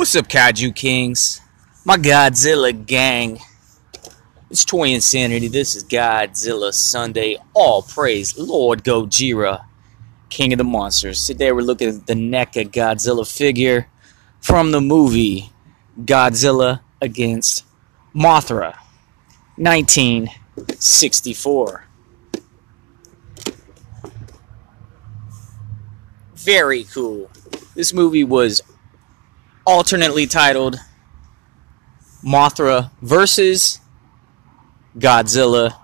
What's up, Kaiju Kings? My Godzilla gang. It's Toy Insanity. This is Godzilla Sunday. All praise Lord Gojira, King of the Monsters. Today we're looking at the NECA Godzilla figure from the movie Godzilla against Mothra, 1964. Very cool. This movie was alternately titled Mothra versus Godzilla,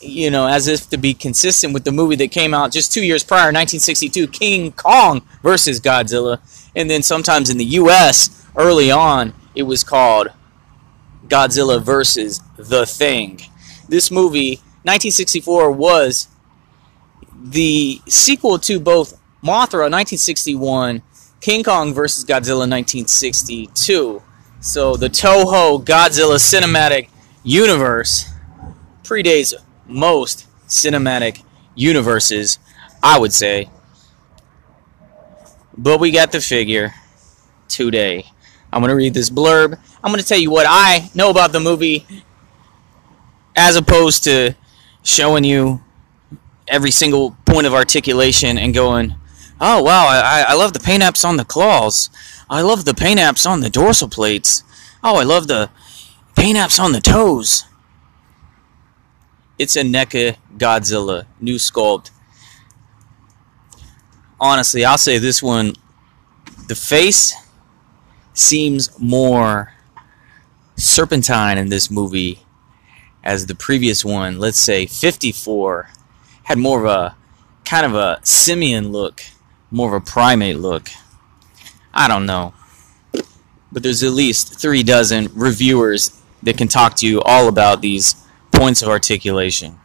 you know, as if to be consistent with the movie that came out just 2 years prior, 1962, King Kong versus Godzilla. And then sometimes in the US, early on, it was called Godzilla versus The Thing. This movie, 1964, was the sequel to both Mothra, 1961, King Kong vs. Godzilla 1962. So the Toho Godzilla cinematic universe predates most cinematic universes, I would say. But we got the figure today. I'm going to read this blurb. I'm going to tell you what I know about the movie as opposed to showing you every single point of articulation and going, oh, wow, I love the paint apps on the claws. I love the paint apps on the dorsal plates. Oh, I love the paint apps on the toes. It's a NECA Godzilla, new sculpt. Honestly, I'll say this one, the face seems more serpentine in this movie as the previous one. Let's say 54 had more of a kind of a simian look. More of a primate look. I don't know. But there's at least 36 reviewers that can talk to you all about these points of articulation.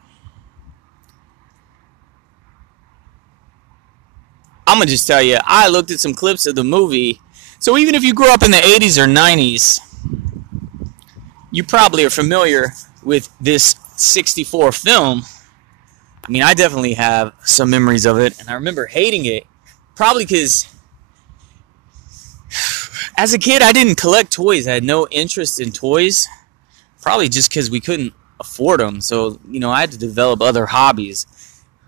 I'm going to just tell you, I looked at some clips of the movie. So even if you grew up in the 80s or 90s, you probably are familiar with this 64 film. I mean, I definitely have some memories of it, and I remember hating it. Probably because as a kid, I didn't collect toys. I had no interest in toys. Probably just because we couldn't afford them. So, you know, I had to develop other hobbies.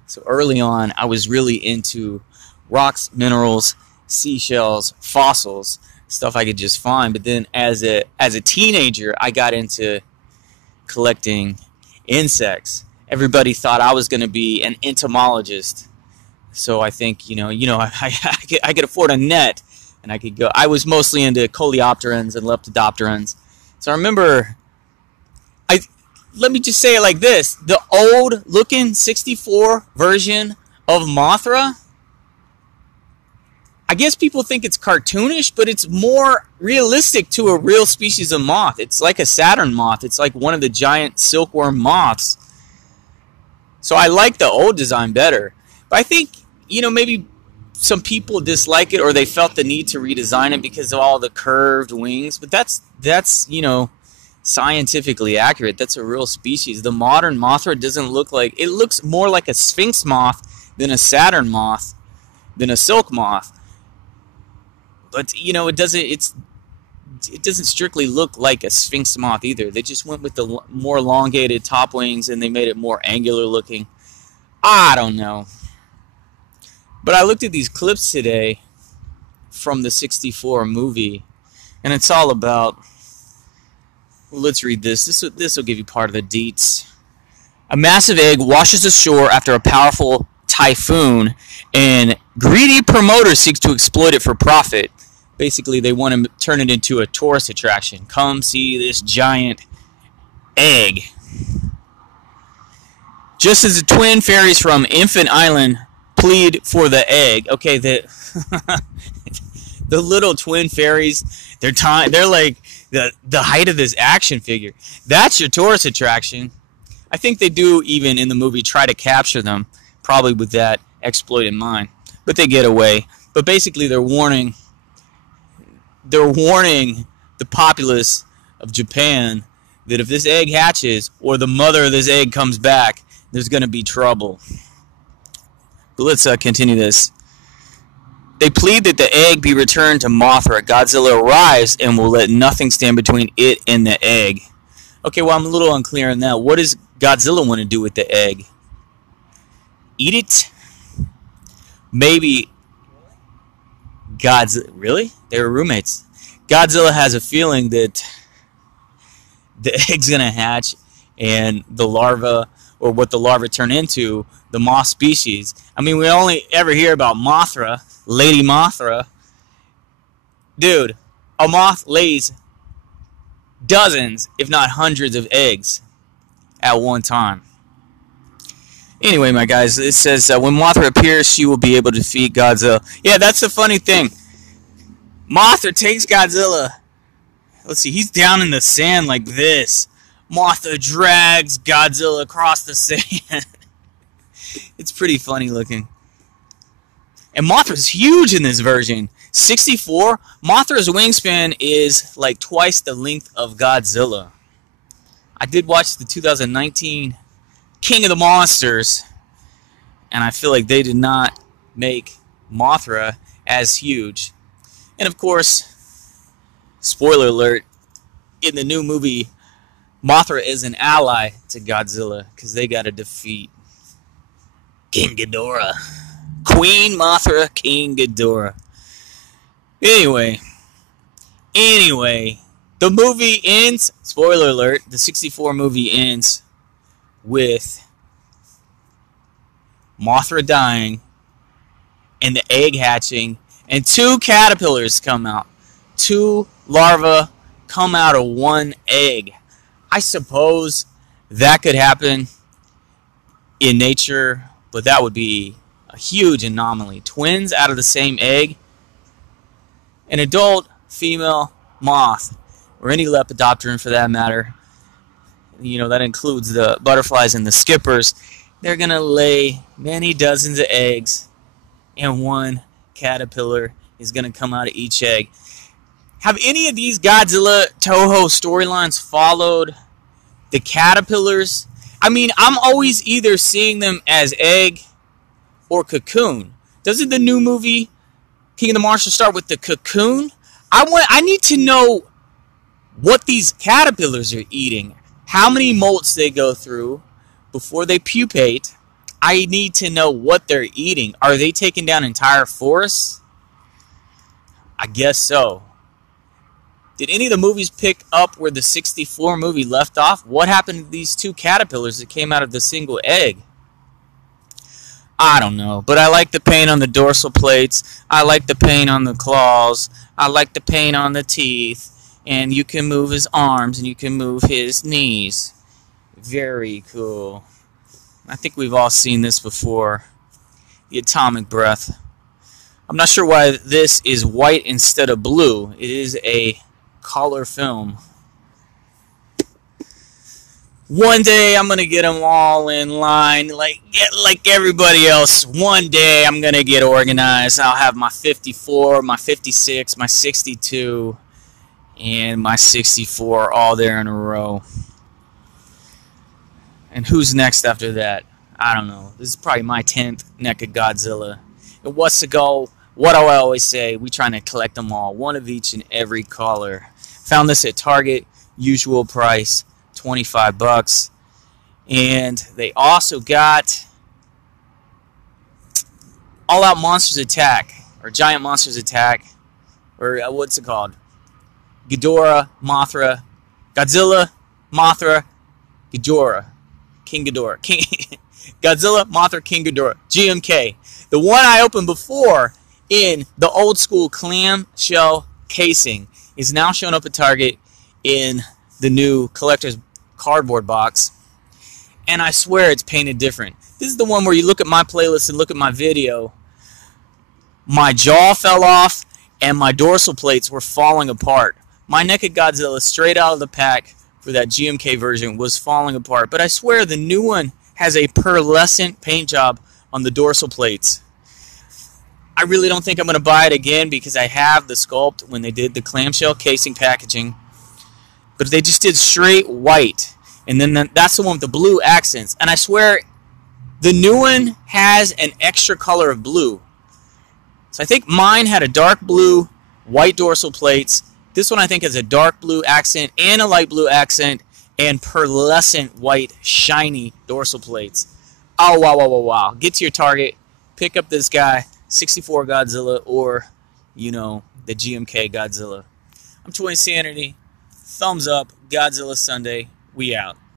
So early on, I was really into rocks, minerals, seashells, fossils, stuff I could just find. But then as a teenager, I got into collecting insects. Everybody thought I was going to be an entomologist. So I think, I could afford a net, and I could go. I was mostly into coleopterans and lepidopterans. So I remember, let me just say it like this. The old-looking 64 version of Mothra, I guess people think it's cartoonish, but it's more realistic to a real species of moth. It's like a Saturn moth. It's like one of the giant silkworm moths. So I like the old design better. But I think, maybe some people dislike it or they felt the need to redesign it because of all the curved wings. But that's scientifically accurate. That's a real species. The modern Mothra doesn't look like... It looks more like a Sphinx moth than a Saturn moth, than a silk moth. But, it doesn't strictly look like a Sphinx moth either. They just went with the more elongated top wings and they made it more angular looking. I don't know. But I looked at these clips today from the 64 movie, and it's all about... Well, let's read this. This will give you part of the deets. A massive egg washes ashore after a powerful typhoon, and greedy promoter seeks to exploit it for profit. Basically, they want to turn it into a tourist attraction. Come see this giant egg. Just as the twin fairies from Infant Island plead for the egg. Okay, the little twin fairies, they're like the height of this action figure. That's your tourist attraction. I think they do, even in the movie, try to capture them, probably with that exploit in mind. But they get away. But basically, they're warning the populace of Japan that if this egg hatches or the mother of this egg comes back, there's going to be trouble. But let's continue this. They plead that the egg be returned to Mothra. Godzilla arrives and will let nothing stand between it and the egg. Okay, well, I'm a little unclear on that. What does Godzilla want to do with the egg? Eat it? Maybe Godzilla... Really? They were roommates. Godzilla has a feeling that the egg's going to hatch and the larva, or what the larva turn into, the moth species. I mean, we only ever hear about Mothra, Lady Mothra. Dude, a moth lays dozens, if not hundreds of eggs at one time. Anyway, my guys, it says when Mothra appears, she will be able to defeat Godzilla. Yeah, that's the funny thing. Mothra takes Godzilla. Let's see, he's down in the sand like this. Mothra drags Godzilla across the sand. It's pretty funny looking. And Mothra's huge in this version. 64. Mothra's wingspan is like twice the length of Godzilla. I did watch the 2019 King of the Monsters, and I feel like they did not make Mothra as huge. And of course, spoiler alert, in the new movie, Mothra is an ally to Godzilla because they got to defeat King Ghidorah. Queen Mothra, King Ghidorah. Anyway, the movie ends, spoiler alert, the 64 movie ends with Mothra dying and the egg hatching and 2 caterpillars come out. 2 larvae come out of 1 egg. I suppose that could happen in nature, but that would be a huge anomaly. Twins out of the same egg. An adult female moth, or any lepidopteran for that matter, you know, that includes the butterflies and the skippers, they're going to lay many dozens of eggs, and 1 caterpillar is going to come out of each egg. Have any of these Godzilla Toho storylines followed the caterpillars? I mean, I'm always either seeing them as egg or cocoon. Doesn't the new movie King of the Monsters start with the cocoon? I need to know what these caterpillars are eating, how many molts they go through before they pupate. I need to know what they're eating. Are they taking down entire forests? I guess so. Did any of the movies pick up where the 64 movie left off? What happened to these 2 caterpillars that came out of the single egg? I don't know, but I like the paint on the dorsal plates. I like the paint on the claws. I like the paint on the teeth. And you can move his arms and you can move his knees. Very cool. I think we've all seen this before. The atomic breath. I'm not sure why this is white instead of blue. It is a color film. One day I'm going to get them all in line like everybody else. One day I'm going to get organized. I'll have my 54, my 56, my 62, and my 64 all there in a row. And who's next after that? I don't know. This is probably my 10th NECA Godzilla. And what's the goal? What do I always say? We trying to collect them all. One of each in every color. Found this at Target. Usual price, $25. And they also got All Out Monsters Attack. Or Giant Monsters Attack. Or what's it called? Ghidorah, Mothra. Godzilla, Mothra, Ghidorah. King Ghidorah. Godzilla, Mothra, King Ghidorah. GMK. The one I opened before in the old school clamshell casing is now showing up at Target in the new collector's cardboard box. And I swear it's painted different. This is the one where you look at my playlist and look at my video. My jaw fell off and my dorsal plates were falling apart. My NECA Godzilla straight out of the pack for that GMK version was falling apart. But I swear the new one has a pearlescent paint job on the dorsal plates. I really don't think I'm going to buy it again because I have the sculpt when they did the clamshell casing packaging. But they just did straight white. And then that's the one with the blue accents. And I swear the new one has an extra color of blue. So I think mine had a dark blue, white dorsal plates. This one I think has a dark blue accent and a light blue accent and pearlescent white shiny dorsal plates. Oh, wow, wow, wow, wow. Get to your Target. Pick up this guy, 64 Godzilla, or, you know, the GMK Godzilla. I'm Twin Sanity. Thumbs up. Godzilla Sunday. We out.